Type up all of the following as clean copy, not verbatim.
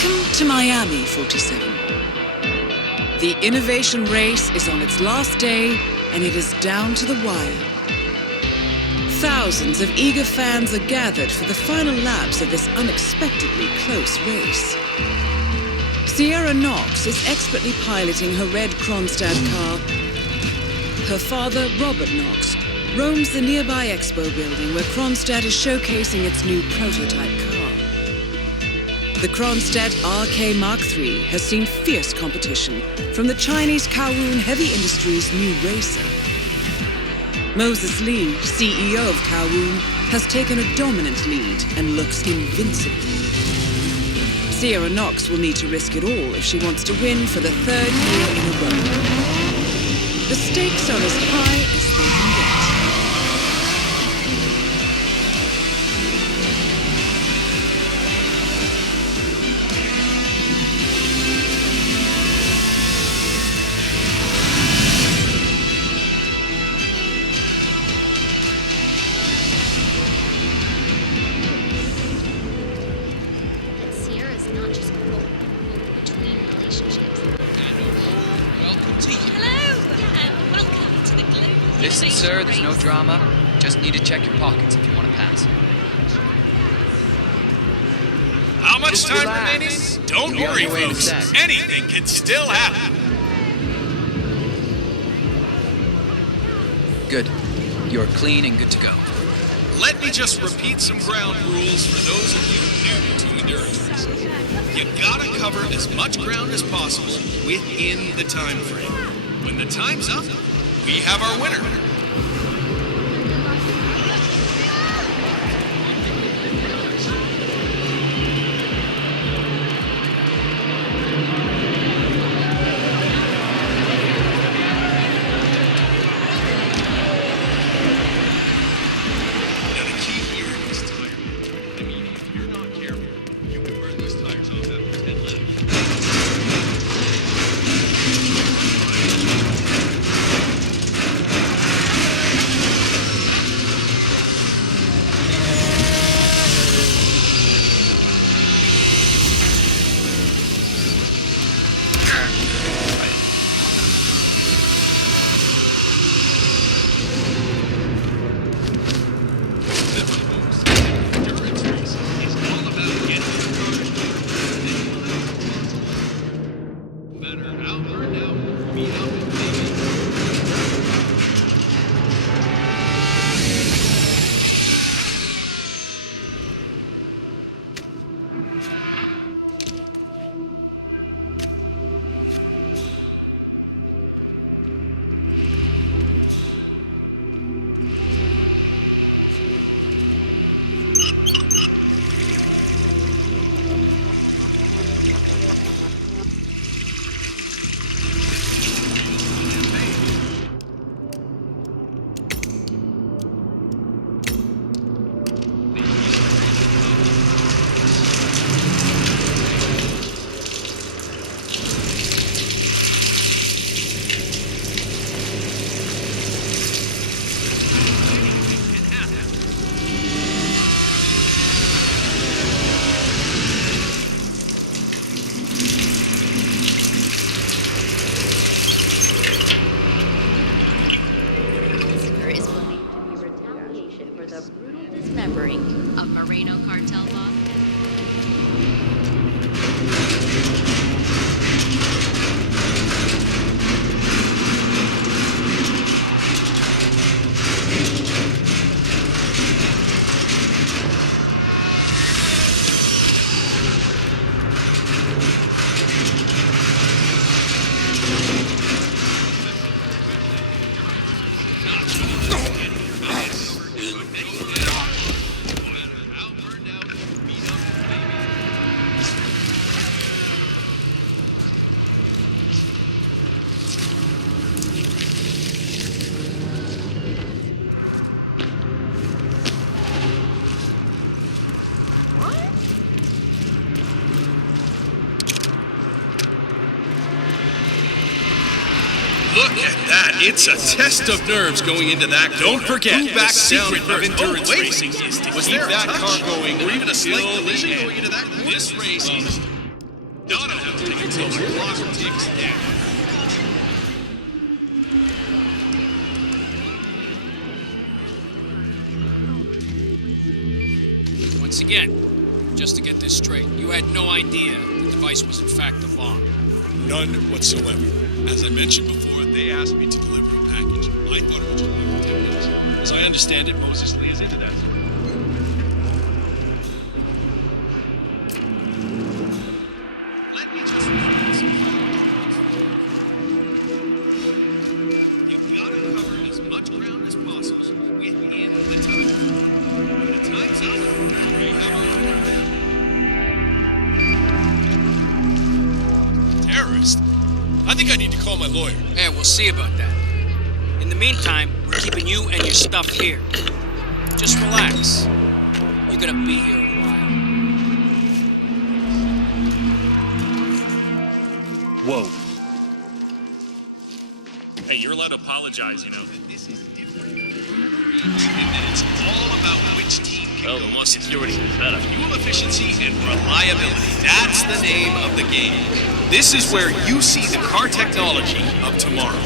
Welcome to Miami, 47. The innovation race is on its last day, and it is down to the wire. Thousands of eager fans are gathered for the final laps of this unexpectedly close race. Sierra Knox is expertly piloting her red Kronstadt car. Her father, Robert Knox, roams the nearby expo building where Kronstadt is showcasing its new prototype car. The Kronstadt RK Mark III has seen fierce competition from the Chinese Kowloon Heavy Industries' new racer. Moses Lee, CEO of Kowloon, has taken a dominant lead and looks invincible. Sierra Knox will need to risk it all if she wants to win for the third year in a row. The stakes are as high as they can get. Listen, sir, there's no drama. Just need to check your pockets if you want to pass. How much time relax. remaining? Don't worry, folks. Anything can still happen. Good. You're clean and good to go. Let me just repeat some ground rules for those of you new to endurance racing. You gotta cover as much ground as possible within the time frame. When the time's up, we have our winner. Now the key here is tire. I mean, if you're not careful, you can burn these tires off after 10 laps. Endurance racing is all about getting your cars no matter how burned out, beat up, and maybe. Is believed to be retaliation for the brutal dismembering of Moreno cartel boss. Look at that. It's a test of nerves going into that. Don't forget, the secret of endurance racing is to keep that car going or even a slight collision going into that. This race is Donna will take a closer look. Takes down. Once again, just to get this straight, you had no idea the device was in fact a bomb. None whatsoever. As I mentioned before, they asked me to deliver a package. I thought it would take me 10 minutes. As I understand it, Moses Lee is into that. Let me just... You've got to cover as much ground as possible within the time. When the time's up, we have our... Terrorist? I think I need to call my lawyer. Yeah, we'll see about that. In the meantime, we're keeping you and your stuff here. Just relax. You're gonna be here a while. Whoa. Hey, you're allowed to apologize, you know. This is different. And that it's all about which team can go. More security, better. Fuel efficiency and reliability. That's the name of the game. This is where you see the car technology of tomorrow.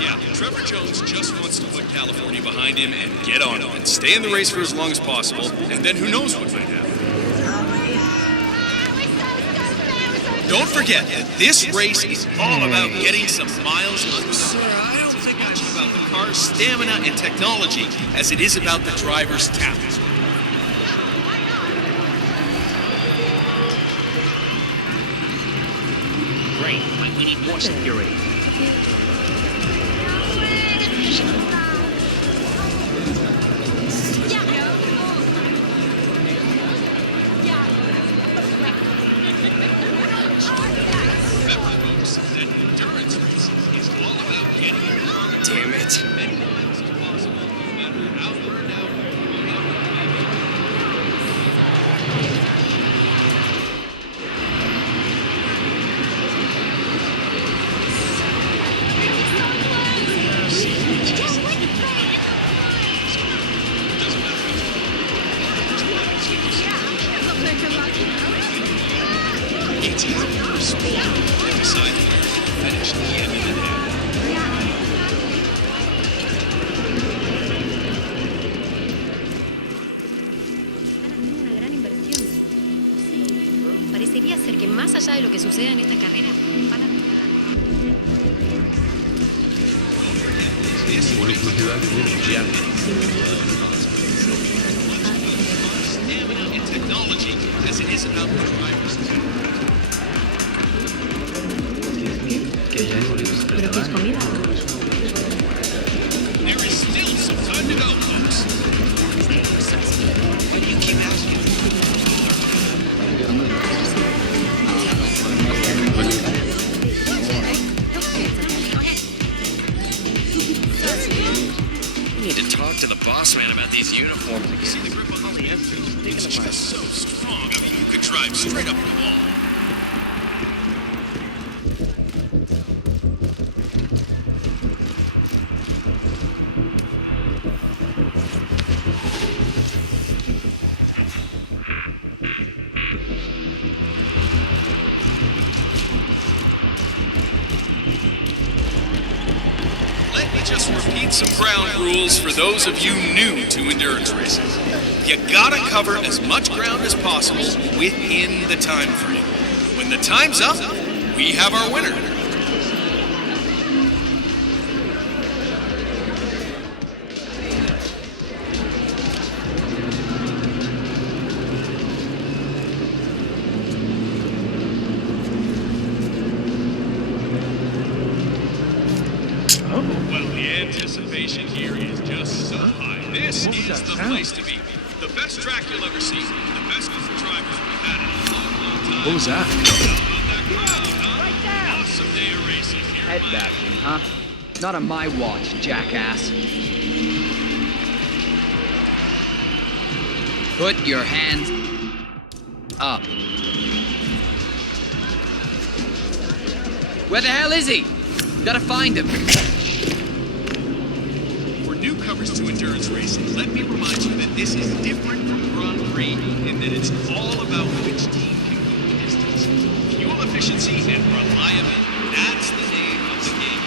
Yeah, Trevor Jones just wants to put California behind him and get on it and stay in the race for as long as possible, and then who knows what might happen. Don't forget that this race is all about getting some miles on the car. I don't think much about the car's stamina and technology as it is about the driver's talent. Great. We need more security. Remember, folks, that endurance racing is all about getting your car Damn it. as many miles as possible, no matter how burned out or how you may be. It's your first sport that decides where you finish at the end of the day. Están haciendo una gran inversión. Parecería ser que más allá de lo que suceda en esta carrera, van a lograr. Stamina and technology as it is about the driver's talent. Pero que es comida. There is still some time to go, folks. Why do you keep asking? We need to talk to the boss man about these uniforms See again. the grip on the engine? It's just so strong. I mean, you could drive straight up the wall. Let me just repeat some ground rules for those of you new to endurance racing. You gotta cover as much ground as possible within the time frame. When the time's up, we have our winner. Well, the anticipation here is just so high. This is the place to be. The best track you'll ever see. The best drivers we've had in a long, long time. What was that? Awesome day of racing here. Head bashing, huh? Not on my watch, jackass. Put your hands up. Where the hell is he? Gotta find him. newcomers to endurance racing, let me remind you that this is different from Grand Prix in that it's all about which team can go the distance. Fuel efficiency and reliability, that's the name of the game.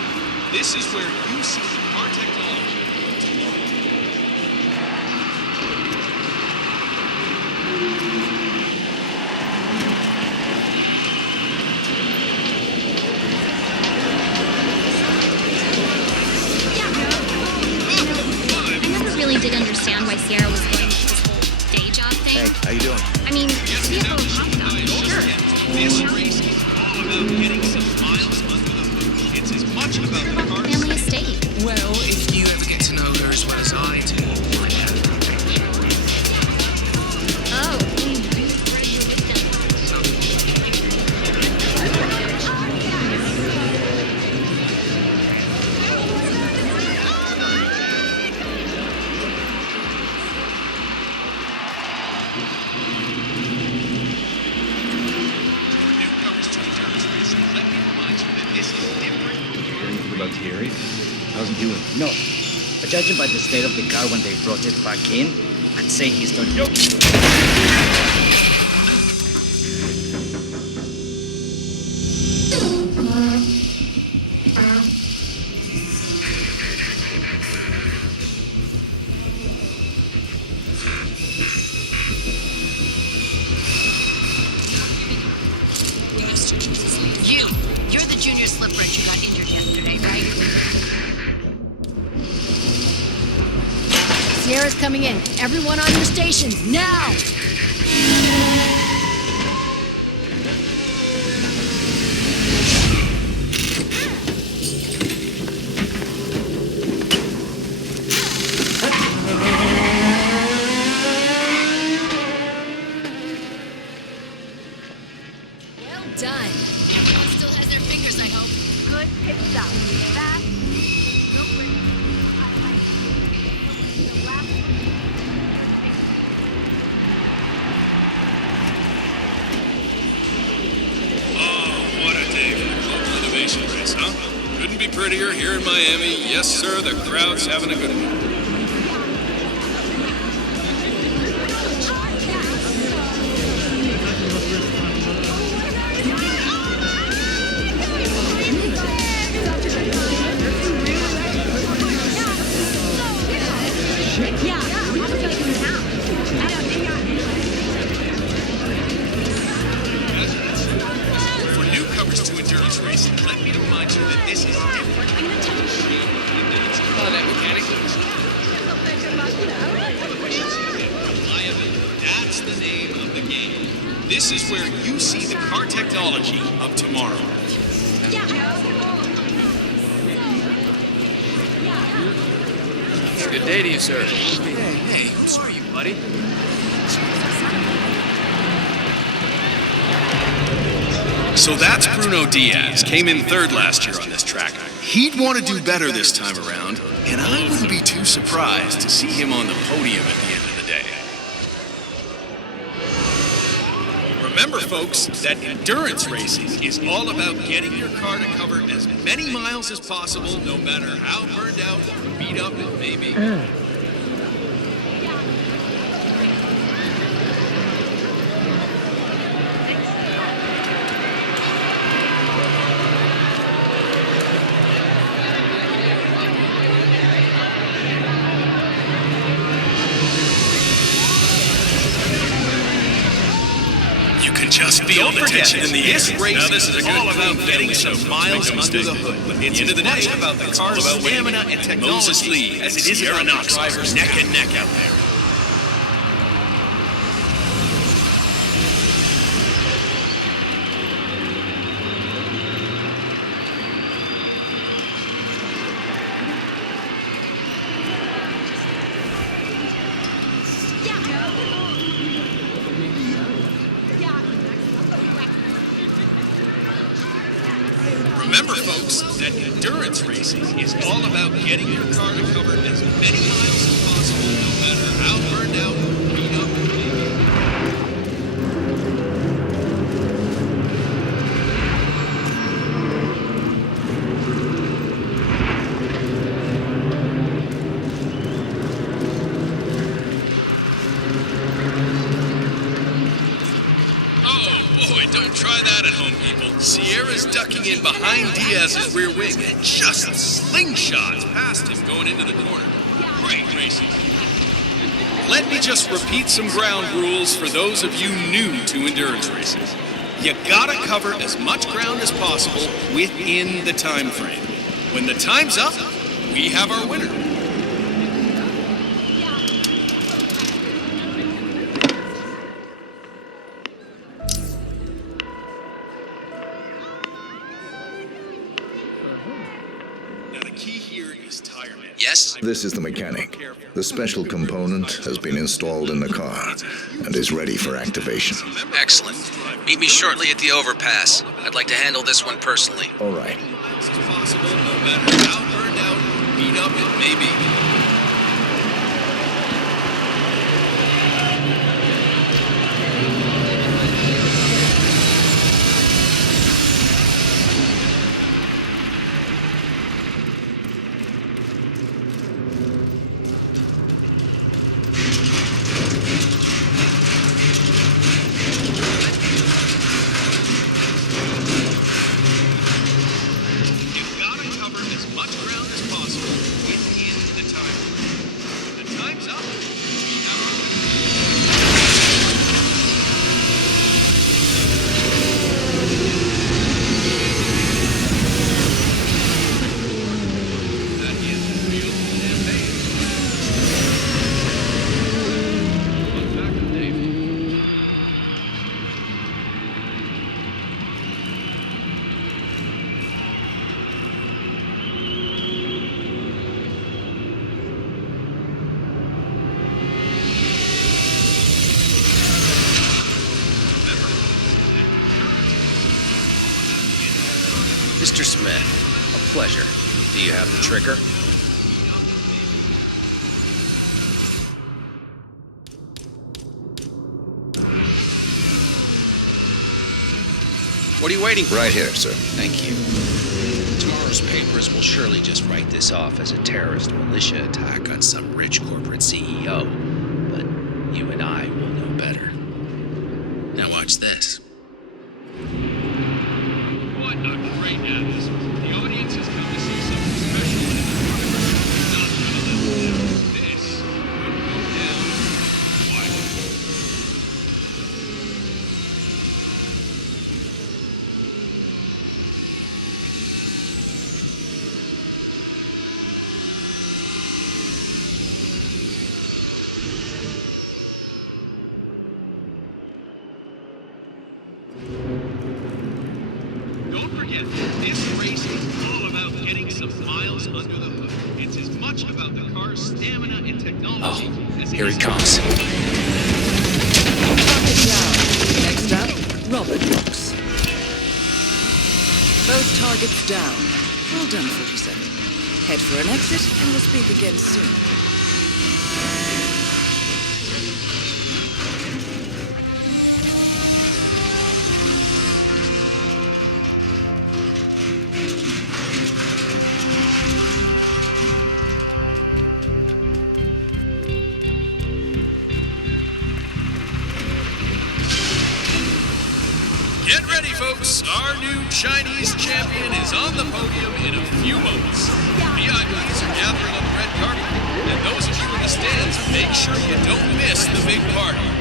This is where you see the car technology of tomorrow. I never really did understand why Sierra was going with this whole day job thing. Hey, how you doing? I mean, to be a little hot dog, sure. This race is all about getting some miles under the hood. It's as much about the cars. Family estate. Well, if you ever get to know her as well as I do, you might have. Oh. Newcomers to endurance racing, let me remind you that this is different. Anything about Thierry? How's he doing? No. But judging by the state of the car when they brought it back in, I'd say he's done. You're the junior slip wrench who got injured yesterday, right? Sierra's coming in. Everyone on your stations, now! Well done. Everyone still has their fingers, I hope. Good pit stop. Fast. No break. The last Oh, what a day for the Global Innovation Race, huh? Couldn't be prettier here in Miami. Yes, sir, the crowd's having a good one. For newcomers to endurance racing, let me remind you that this is different. Follow that mechanic. Reliability, that's the name of the game. This is where you see the car technology of tomorrow. Good day to you, sir. Hey, who are you, buddy? So that's Bruno Diaz. Came in third last year on this track. He'd want to do better this time around, and I wouldn't be too surprised to see him on the podium at the end of the day. Remember, folks, that endurance racing is all about getting your car to cover as many miles as possible, no matter how burned out or beat up it may be. You can just feel the tension in the air. This race is all about getting some miles under the hood. But at the end of the day, about the car's stamina and technology. Moses Lee, as it is Sierra Knox, drivers neck and neck out there. Remember, folks, that endurance racing is all about getting your car to cover as many miles as possible, no matter how burned out or beat up it may be. home, people. Sierra's ducking in behind Diaz's rear wing and just slingshots past him going into the corner. Great racing. Let me just repeat some ground rules for those of you new to endurance races. You gotta cover as much ground as possible within the time frame. When the time's up, we have our winner. Yes? This is the mechanic. The special component has been installed in the car and is ready for activation. Excellent. Meet me shortly at the overpass. I'd like to handle this one personally. All right. It's possible, no matter how burned out, beat up it may be. Mr. Smith, a pleasure. Do you have the trigger? What are you waiting for? Right here, sir. Thank you. Tomorrow's papers will surely just write this off as a terrorist militia attack on some rich corporate CEO. But you and I will know better. Now watch this. What a great atmosphere. The audience has come to see something special. Not gonna let this go down. Don't forget, this race is all about getting some miles under the hood. It's as much about the car's stamina and technology as it Here is he comes. Next up, Robert Brooks. Both targets down. Well done, 47. Head for an exit, and we'll speak again soon. Get ready, folks. Our new Chinese champion is on the podium in a few moments. VIPs are gathering on the red carpet, and those of you in the stands, make sure you don't miss the big party.